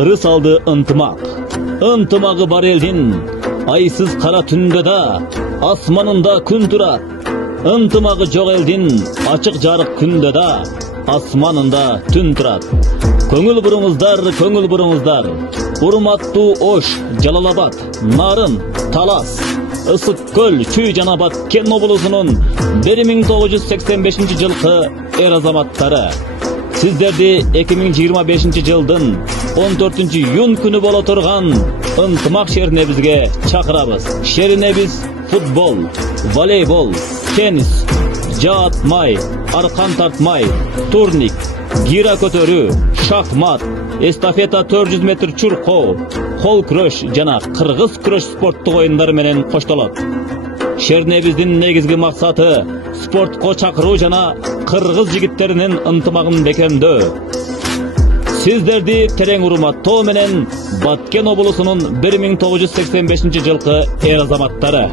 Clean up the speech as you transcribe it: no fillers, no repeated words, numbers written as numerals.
ырыс алды ынтымақ. Ынтымағы бар елдің айсыз қара түнде да асманында күн тұрат. Ынтымағы жоқ елдің ашық жарық күнде да асманында түн тұрат. Көңіл бұрыңыздар. Урматтуу Ош, Жалалабад, Нарын, Талас, Ысык-Көл, Чүй-Жанабад кен облысының 1985 жылқы ер азаматтары. Сіздерді 2025 жылдың 14 июнь күні бола тұрған ынтымақ шерінебізге шақырабыз. Шерінебіз футбол, волейбол, теннис, жаатмай, арқан тартмай, турник, гира көтерүү, шахмат, эстафета 400 метр чуркоо, кол күрөш жана кыргыз күрөш спорттук оюндары менен коштолот. Шернебиздин негизги максаты спортко чакыруу жана кыргыз жигиттеринин ынтымагын бекемдөө. Сиздерди терең урматтоо менен Баткен облусунун 1985 жылкы эр азаматтары.